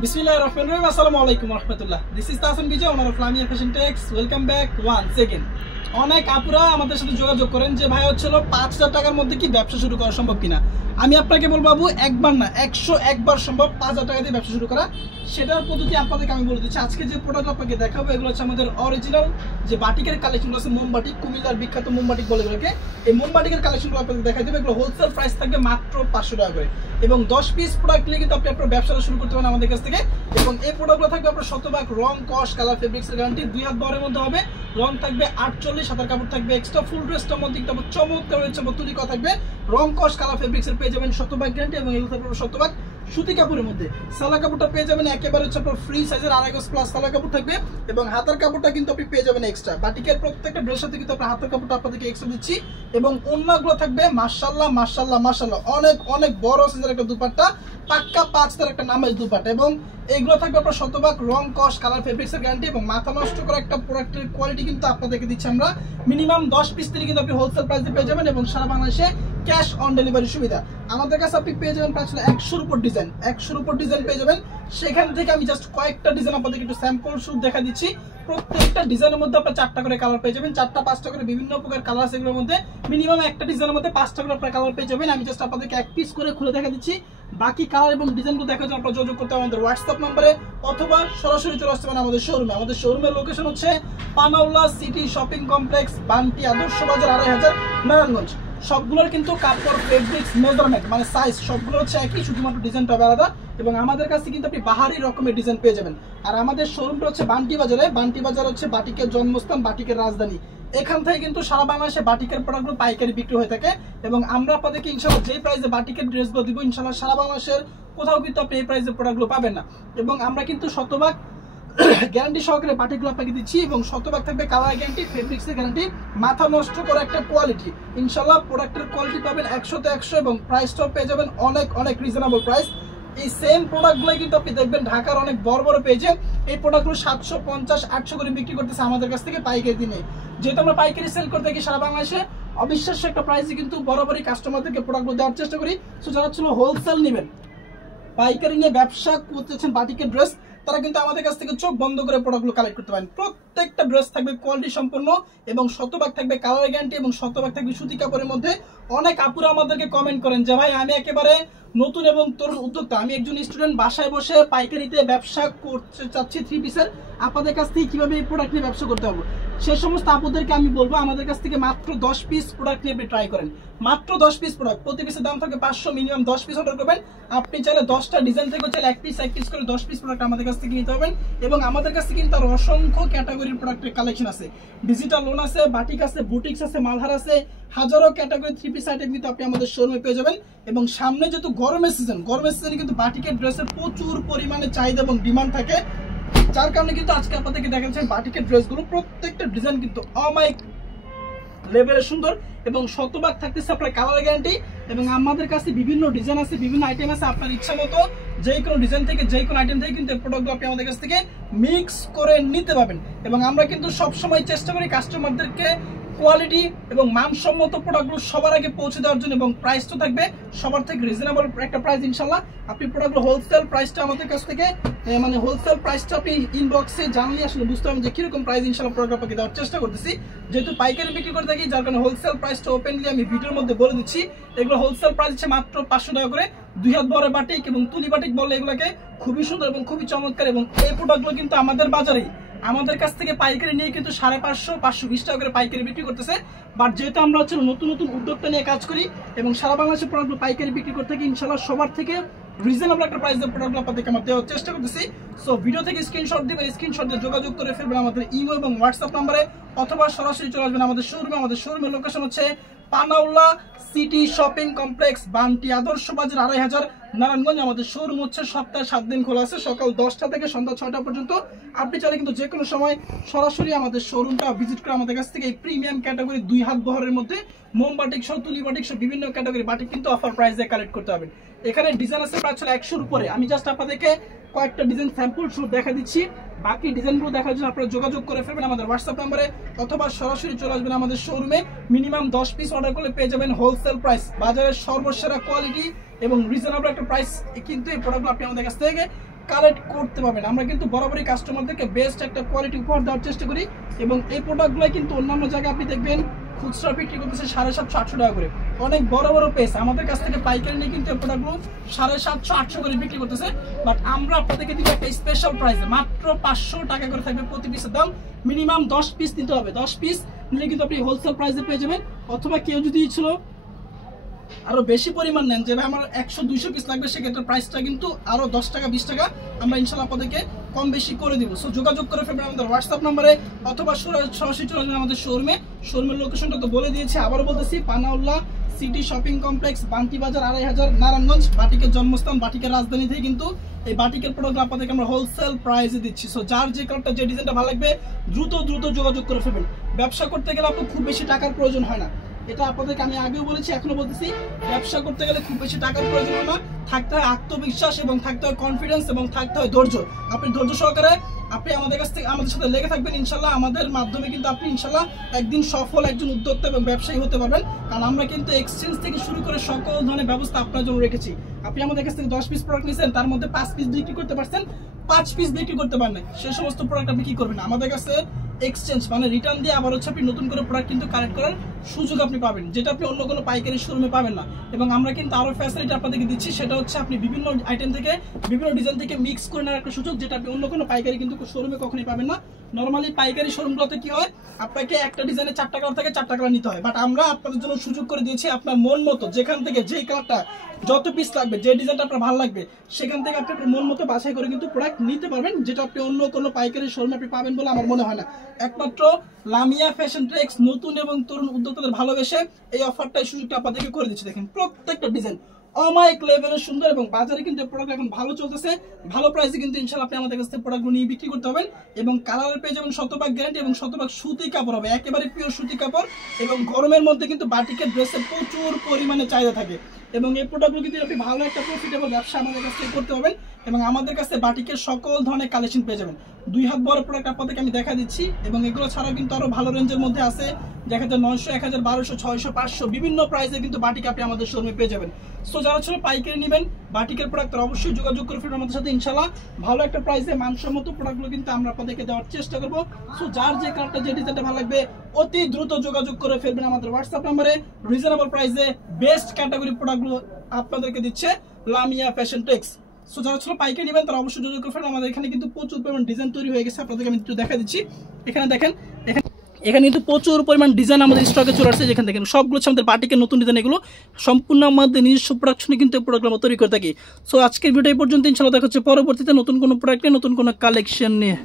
Bismillahirrahmanirrahim. Assalamualaikum warahmatullah. This is Tasan Vijay, owner of Lamia Fashion Techs. Welcome back once again. অনেক আপুরা আমাদের সাথে যোগাযোগ করেন যে ভাই হচ্ছিল ৫০০০ টাকার মধ্যে কি ব্যবসা শুরু করা সম্ভব কিনা। আমি আপনাকে বলবো বাবু, একবার না ১০০ বার সম্ভব ৫০০০ টাকা দিয়ে ব্যবসা শুরু করা। সেটার পদ্ধতি আপনাদেরকে আমি বলে দিচ্ছি। আজকে যে প্রোডাক্ট আপনাকে দেখাবো এগুলো হচ্ছে আমাদের অরিজিনাল যে বাটিকের কালেকশন আছে, মোমবাটিক, কুমিল্লার বিখ্যাত মোমবাটিক বলে এগুলোকে। এই মোমবাটিকের কালেকশনগুলো আপনাদের দেখাই দেবে। এগুলো হোলসেল প্রাইস থাকবে মাত্র ৫০০ টাকা করে, এবং ১০ পিস প্রোডাক্ট নিয়ে কিন্তু আপনি আপনার ব্যবসাটা শুরু করতে পারেন আমাদের কাছ থেকে। এবং এই প্রোডাক্টগুলো থাকবে আপনার শতভাগ রং, কস, কালার, ফেব্রিক্সের গ্যারান্টি। ২ হাত বহরের মধ্যে হবে। রং থাকবে ৪৮, হাতার কাপড় থাকবে এক্সট্রা, ফুল ড্রেসটার মধ্যে কিন্তু চমৎকার হয়েছে তুলি করা থাকবে। রং, কস, কালার, ফেব্রিক্সের পেয়ে যাবেন শতভাগ গ্যারান্টি, এবং এগুলো থাকবে শতভাগ সুতি কাপড়ের মধ্যে। সালা কাপড়টা পেয়ে যাবেন একেবারে হচ্ছে আপনার ফ্রি সাইজের ২.৫ গজ প্লাস সালা কাপড় থাকবে, এবং হাতার কাপড়টা কিন্তু আপনি পেয়ে যাবেন এক্সট্রা। বাটিকের প্রত্যেকটা ড্রেসের সাথে কিন্তু আপনার হাতার কাপড়টা আপনাদেরকে এক্সট্রা দিচ্ছি। এবং ওন্নাগুলো থাকবে মাশাআল্লাহ মাশাআল্লাহ মাশাআল্লাহ অনেক অনেক বড় সাইজের একটা দুপাট্টা, পাক্কা ৫ তার একটা নামাজ দুপাট্টা। এবং এইগুলো থাকবে আপনার শতভাগ রং, কস, কালার, ফেব্রিক্সের গ্যারান্টি। এবং মাথা নষ্ট করা একটা প্রোডাক্টের কোয়ালিটি কিন্তু আপনাদেরকে দিচ্ছি আমরা। মিনিমাম ১০ পিস থেকে কিন্তু আপনি হোলসেল প্রাইসে পেয়ে যাবেন, এবং সারা বাংলাদেশে ক্যাশ অন ডেলিভারি সুবিধা। আমাদের কাছে আপনি পেয়ে যাবেন প্রায় ১০০-র উপর ডিজাইন, ১০০-র উপর ডিজাইন পেয়ে যাবেন। সেখান থেকে আমি জাস্ট কয়েকটা ডিজাইন আপনাদেরকে একটু স্যাম্পল শুট দেখা দিচ্ছি। প্রত্যেকটা ডিজাইনের মধ্যে আপনার ৪টা করে কালার পেয়ে যাবেন, ৪টা ৫টা করে বিভিন্ন প্রকার কালার আছে এগুলোর মধ্যে। মিনিমাম একটা ডিজাইনের মধ্যে ৫টা করে আপনার কালার পেয়ে যাবেন। আমি জাস্ট আপনাদেরকে এক পিস করে খুলে দেখা দিচ্ছি। বাকি কালার এবং ডিজাইনগুলো দেখার জন্য আপনারা যোগাযোগ করতে আমাদের হোয়াটসঅ্যাপ নাম্বারে, অথবা সরাসরি চলে আসতে পারেন আমাদের শোরুমে। আমাদের শোরুমের লোকেশন হচ্ছে Panaullah city shopping complex, Bunty আদর্শ বাজার, ২৫০০ নারায়ণগঞ্জ। সবগুলোর কিন্তু কাপড়, ফেব্রিক্স, মেজারমেন্ট মানে সাইজ সবগুলো হচ্ছে একই, শুধুমাত্র ডিজাইনটা আলাদা। এবং আমাদের কাছে কিন্তু আপনি বাহারি রকমের ডিজাইন পেয়ে যাবেন। আর আমাদের শোরুমটা হচ্ছে বান্টি বাজারে। বান্টি বাজার হচ্ছে বাটিকের জন্মস্থান, বাটিকের রাজধানী। এখান থেকে কিন্তু সারা বাংলাদেশে বাটিকের প্রোডাক্টগুলো পাইকারি বিক্রি হয়ে থাকে। এবং আমরা আপনাদেরকে ইনশাআল্লাহ যে প্রাইসে বাটিকের ড্রেসগুলো দিব, ইনশাআল্লাহ সারা বাংলাদেশের কোথাও কিন্তু আপনি এই প্রাইসে প্রোডাক্টগুলো পাবেন না। এবং আমরা কিন্তু শতভাগ গ্যারান্টি সহকারে বাটিকগুলো আপনাকে দিচ্ছি, এবং শতভাগ থাকবে কালার গ্যারান্টি, ফেব্রিক্সের গ্যারান্টি, মাথা নষ্ট করা একটা কোয়ালিটি। ইনশাআল্লাহ প্রোডাক্টের কোয়ালিটি পাবেন ১০০তে ১০০, এবং প্রাইসটাও পেয়ে যাবেন অনেক অনেক রিজনেবল প্রাইস। এই সেম প্রোডাক্টগুলো কিন্তু আপনি দেখবেন ঢাকার অনেক বড় বড় পেজে এই প্রোডাক্টগুলো ৭৫০-৮০০ করে বিক্রি করতেছে আমাদের কাছ থেকে পাইকারি দিনে। যেহেতু আমরা পাইকারি সেল করতে থাকি সারা বাংলাদেশে, অবিশ্বাস্য একটা প্রাইসে কিন্তু বরাবরই কাস্টমারদেরকে প্রোডাক্টগুলো দেওয়ার চেষ্টা করি। সো যারা ছিল হোলসেল নেবেন, পাইকারি নিয়ে ব্যবসা করতেছেন বাটিকের ড্রেস, তারা কিন্তু আমাদের কাছ থেকে চোখ বন্ধ করে প্রোডাক্টগুলো কালেক্ট করতে পারেন। প্রত্যেকটা ড্রেস থাকবে কোয়ালিটি সম্পন্ন, এবং শতভাগ থাকবে কালার গ্যারান্টি, এবং শতভাগ থাকবে সুতি কাপড়ের মধ্যে। অনেক আপুরা আমাদেরকে কমেন্ট করেন যে ভাই আমি একেবারে নতুন এবং তরুণ উদ্যোক্তা, আমি একজন স্টুডেন্ট, বাসায় বসে পাইকারিতে ব্যবসা করতে চাচ্ছি 3 পিসের, আপনাদের কাছ থেকে কিভাবে এই প্রোডাক্ট নিয়ে ব্যবসা করতে হবে। সেই সমস্ত আপুদেরকে আমি বলবো আমাদের কাছ থেকে মাত্র ১০ পিস প্রোডাক্ট নিয়ে আপনি ট্রাই করেন। মাত্র ১০ পিস প্রোডাক্ট, প্রতি পিসের দাম থাকে ৫০০, মিনিমাম 10 পিস অর্ডার করবেন। আপনি চাইলে 10টা ডিজাইন থেকে চাইলে এক পিস করে 10 পিস প্রোডাক্ট আমাদের কাছ থেকে নিতে হবেন। এবং আমাদের কাছ থেকে কিন্তু আর অসংখ্য ক্যাটাগরির প্রোডাক্টের কালেকশন আছে। ডিজিটাল লোন আছে, বাটিক আছে, বুটিক্স আছে, মালহার আছে, হাজারো ক্যাটাগরি 3 পিস আইটেম কিন্তু আপনি আমাদের শোরুমে পেয়ে যাবেন। এবং সামনে যেহেতু গরমের সিজনে কিন্তু বাটিকের ড্রেসের প্রচুর পরিমাণে চাহিদা এবং ডিমান্ড থাকে, যার কারণে কিন্তু আজকে আপনাদেরকে দেখাচ্ছেন বাটিকের ড্রেসগুলো প্রত্যেকটা ডিজাইন কিন্তু অমাইক লেভেলের সুন্দর, এবং শতভাগ থাকতেছে আপনার কালার গ্যারান্টি। এবং আমাদের কাছে বিভিন্ন ডিজাইন আছে, বিভিন্ন আইটেম আছে, আপনার ইচ্ছা মতো যে কোনো ডিজাইন থেকে যে কোনো আইটেম থেকে কিন্তু এই প্রোডাক্টগুলো আপনি আমাদের কাছ থেকে মিক্স করে নিতে পারবেন। এবং আমরা কিন্তু সবসময় চেষ্টা করি কাস্টমারদেরকে কোয়ালিটি এবং মানসম্মত প্রোডাক্টগুলো সবার আগে পৌঁছে দেওয়ার জন্য, এবং প্রাইসটা থাকবে সবার থেকে রিজনেবল একটা প্রাইস। ইনশাল্লাহ আপনি প্রোডাক্টগুলো হোলসেল প্রাইসটা আমাদের কাছ থেকে মানে হোলসেল প্রাইসটা আপনি ইনবক্সে জানলে আসলে বুঝতে পারবেন যে কিরকম প্রাইস ইনশাল্লাহ প্রোডাক্ট আপনাকে দেওয়ার চেষ্টা করতেছি। যেহেতু পাইকারি বিক্রি করে থাকি, যার কারণে হোলসেল প্রাইসটা ওপেনলি আমি ভিডিওর মধ্যে বলে দিচ্ছি। এগুলো হোলসেল প্রাইস হচ্ছে মাত্র ৫০০ টাকা করে। ২ হাত বড় বাটিক এবং তুলি বাটিক বললে এগুলোকে খুবই সুন্দর এবং খুবই চমৎকার। এবং এই প্রোডাক্টগুলো কিন্তু আমাদের বাজারেই আমাদের কাছ থেকে পাইকারি নিয়ে কিন্তু ৫৫০-৫২০ টাকা করে পাইকারি বিক্রি করতেছে। বাট যেহেতু আমরা হচ্ছে নতুন নতুন উদ্যোক্তা নিয়ে কাজ করি এবং সারা বাংলাদেশে প্রোডাক্টগুলো পাইকারি বিক্রি করতে থাকি, ইনশাআল্লাহ সবার থেকে রিজনেবল একটা প্রাইসে প্রোডাক্টগুলো আপনাদেরকে আমরা দেওয়ার চেষ্টা করতেছি। সো ভিডিও থেকে স্ক্রিনশট দিবেন, স্ক্রিনশট দিয়ে যোগাযোগ করে ফেলবেন আমাদের ইমো এবং হোয়াটসঅ্যাপ নাম্বারে, অথবা সরাসরি চলে আসবেন আমাদের শোরুমে। আমাদের শোরুমের লোকেশন হচ্ছে Panaullah city shopping complex, Bunty আদর্শ বাজার, ২৫০০ নারায়ণগঞ্জ। আমাদের শোরুম হচ্ছে সপ্তাহে ৭ দিন খোলা আছে, সকাল ১০টা থেকে সন্ধ্যা ৬টা পর্যন্ত। আপনি চাইলে কিন্তু যে কোনো সময় সরাসরি আমাদের শোরুমটা ভিজিট করে আমাদের কাছ থেকে এই প্রিমিয়াম ক্যাটাগরি ২ হাত বহরের মধ্যে মোমবাটিক সহ, তুলি বাটিক সহ বিভিন্ন ক্যাটাগরি বাটিক কিন্তু অফার প্রাইসে কালেক্ট করতে পারবেন। এখানে ডিজাইন আছে প্রায় ১০০-র উপরে। আমি জাস্ট আপনাদেরকে কয়েকটা ডিজাইন স্যাম্পল শুট দেখা দিচ্ছি। বাকি ডিজাইনগুলো দেখার জন্য আপনারা যোগাযোগ করে ফেলবেন আমাদের হোয়াটসঅ্যাপ নাম্বারে, অথবা সরাসরি চলে আসবেন আমাদের শোরুমে। মিনিমাম ১০ পিস অর্ডার করলে পেয়ে যাবেন হোলসেল প্রাইস, বাজারের সর্বসেরা কোয়ালিটি এবং রিজনেবল একটা প্রাইস কিন্তু এই প্রোডাক্টগুলো আপনি আমাদের কাছ থেকে কালেক্ট করতে পারবেন। আমরা কিন্তু বরাবরই কাস্টমারদেরকে বেস্ট একটা কোয়ালিটি উপহার দেওয়ার চেষ্টা করি এবং এই প্রোডাক্টগুলো কিন্তু অন্যান্য জায়গায় আপনি দেখবেন খুচরা বিক্রি করতেছে 750-800 টাকা করে। অনেক বড় বড় পেজ আমাদের কাছ থেকে পাইকারি নিয়ে কিন্তু এই প্রোডাক্টগুলো 750-800 করে বিক্রি করতেছে, বাট আমরা আপনাদেরকে দিব একটা স্পেশাল প্রাইসে মাত্র 500 টাকা করে থাকবে প্রতি পিসের দাম। মিনিমাম 10 পিস নিতে হবে, 10 পিস নিলে কিন্তু আপনি হোলসেল প্রাইসে পেয়ে যাবেন। অথবা কেউ যদি ছিল আরো বেশি পরিমাণ নেন, যে আমার 100-200 পিস লাগবে, সেক্ষেত্রে প্রাইসটা কিন্তু আরো 10 টাকা 20 টাকা আমরা ইনশাল্লাহ আপনাদেরকে কম বেশি করে দিব। সো যোগাযোগ করে ফেলবেন আমাদের হোয়াটসঅ্যাপ নাম্বারে অথবা সরাসরি চলে যাবেন আমাদের শোরুমে। শোরুমের লোকেশনটা তো বলে দিয়েছি, আবারও বলতেছি, Panaullah city shopping complex, Bunty বাজার 2500, নারায়ণগঞ্জ। বাটিকের জন্মস্থান, বাটিকের রাজধানী থেকে কিন্তু এই বাটিকের প্রোডাক্ট আপনাদেরকে আমরা হোলসেল প্রাইসে দিচ্ছি। সো যার যে কালারটা যে ডিজাইনটা ভালো লাগবে দ্রুত যোগাযোগ করে ফেলবেন। ব্যবসা করতে গেলে আপনার খুব বেশি টাকার প্রয়োজন হয় না, এটা আপনাদেরকে আমি আগেও বলেছি এখনো বলতেছি। ব্যবসা করতে গেলে খুব বেশি টাকার প্রয়োজন হয় না, থাকতে হয় আত্মবিশ্বাস এবং থাকতে হয় কনফিডেন্স এবং থাকতে হয় ধৈর্য। আপনি ধৈর্য সহকারে আপনি আমাদের কাছ থেকে আমাদের সাথে লেগে থাকবেন, ইনশাল্লাহ আমাদের মাধ্যমে কিন্তু আপনি ইনশাল্লাহ একদিন সফল একজন উদ্যোক্তা এবং ব্যবসায়ী হতে পারবেন। কারণ আমরা কিন্তু এক্সচেঞ্জ থেকে শুরু করে সকল ধরনের ব্যবস্থা আপনার জন্য রেখেছি। আপনি আমাদের কাছ থেকে 10 পিস প্রোডাক্ট নিয়েছেন, তার মধ্যে 5 পিস বিক্রি করতে পারছেন, 5 পিস বিক্রি করতে পারেন না, সেই সমস্ত প্রোডাক্ট আপনি কি করবেন, আমাদের কাছে এক্সচেঞ্জ মানে রিটার্ন দিয়ে আবার হচ্ছে আপনি নতুন করে প্রোডাক্ট কিন্তু কালেক্ট করার সুযোগ আপনি পাবেন, যেটা আপনি অন্য কোনো পাইকারি শোরুমে পাবেন না। এবং আমরা কিন্তু আরো ফ্যাসিলিটি আপনাদেরকে দিচ্ছি, সেটা হচ্ছে আপনি বিভিন্ন আইটেম থেকে বিভিন্ন ডিজাইন থেকে মিক্স করে নেওয়ার একটা সুযোগ, যেটা আপনি অন্য কোনো পাইকারি কিন্তু শোরুমে কখনোই পাবেন না। নরমালি পাইকারি শোরুমগুলোতে কি হয়, আপনাকে একটা ডিজাইনে 4টা কালার থাকে, 4টা কালার নিতে হয়, বাট আমরা আপনাদের জন্য সুযোগ করে দিয়েছি আপনার মন মতো যেখান থেকে যেই কালারটা যত পিস লাগবে, যে ডিজাইনটা আপনার ভালো লাগবে, সেখান থেকে আপনি আপনার মন মতো বাছাই করে কিন্তু প্রোডাক্ট নিতে পারবেন, যেটা আপনি অন্য কোনো পাইকারি শোরুমে আপনি পাবেন বলে আমার মনে হয় না। একমাত্র লামিয়া ফ্যাশন টেক্স নতুন এবং তরুণ উদ্যোক্তাদের ভালোবেসে এই অফারটা, সুযোগটা আপনাদেরকে করে দিচ্ছি। দেখেন প্রত্যেকটা ডিজাইন অমায়িক লেভেলের সুন্দর এবং বাজারে কিন্তু প্রোডাক্ট এখন ভালো চলতেছে, ভালো প্রাইসে কিন্তু ইনশাআল্লাহ আপনি আমাদের কাছ থেকে প্রোডাক্টগুলো নিয়ে বিক্রি করতে হবেন। এবং কালারের পেয়ে যাবেন 100% গ্যারান্টি এবং 100% সুতি কাপড় হবে, একেবারে পিওর সুতি কাপড়। এবং গরমের মধ্যে কিন্তু বাটিকের ড্রেসের প্রচুর পরিমাণে চাহিদা থাকে এবং এই প্রোডাক্টগুলো কিন্তু আপনি ভালো একটা প্রফিটেবল ব্যবসা আমাদের কাছ থেকে করতে পারবেন। এবং আমাদের কাছে বাটিকের সকল ধরনের কালেকশন পেয়ে যাবেন। 2 হাত বড় প্রোডাক্ট আপনাদেরকে আমি দেখা দিচ্ছি এবং এগুলো ছাড়াও কিন্তু আরো ভালো রেঞ্জের মধ্যে আছে, দেখা যায় 900, 1000, 1200, 600, 500 বিভিন্ন প্রাইসে কিন্তু বাটিক আপনি আমাদের শোরুমে পেয়ে যাবেন। সো যারা ছিল পাইকারি নেবেন বাটিকের প্রোডাক্ট, অবশ্যই যোগাযোগ করে ফেলবেন আমাদের সাথে, ইনশাআল্লাহ ভালো একটা প্রাইসে মানসম্মত প্রোডাক্টগুলো কিন্তু আমরা আপনাদেরকে দেওয়ার চেষ্টা করব। সো যার যে কালারটা যে ডিজাইনটা ভালো লাগবে অতি দ্রুত যোগাযোগ করে ফেলবেন আমাদের হোয়াটসঅ্যাপ নম্বরে। রিজনেবল প্রাইসে বেস্ট ক্যাটাগরি প্রোডাক্টগুলো আপনাদেরকে দিচ্ছে লামিয়া ফ্যাশন টেক্স। সো যারা ছিল পাইকারি নেবেন তারা অবশ্যই যোগাযোগ করে ফেলবেন। আমাদের এখানে কিন্তু প্রচুর পরিমাণ ডিজাইন তৈরি হয়ে গেছে, আপনাদেরকে আমি একটু দেখা দিচ্ছি। এখানে দেখেন, এখানে কিন্তু প্রচুর পরিমাণ ডিজাইন আমাদের স্টকে চলে আসছে, যেখানে দেখেন সবগুলো হচ্ছে আমাদের বাটিকের নতুন ডিজাইন, এগুলো সম্পূর্ণ আমাদের নিজস্ব প্রোডাকশনে কিন্তু এই প্রোডাক্টগুলো আমরা তৈরি করে থাকি। সো আজকের ভিডিও এই পর্যন্ত, ইনশাআল্লাহ দেখা হচ্ছে পরবর্তীতে নতুন কোনো প্রোডাক্টে নতুন কোনো কালেকশন নিয়ে।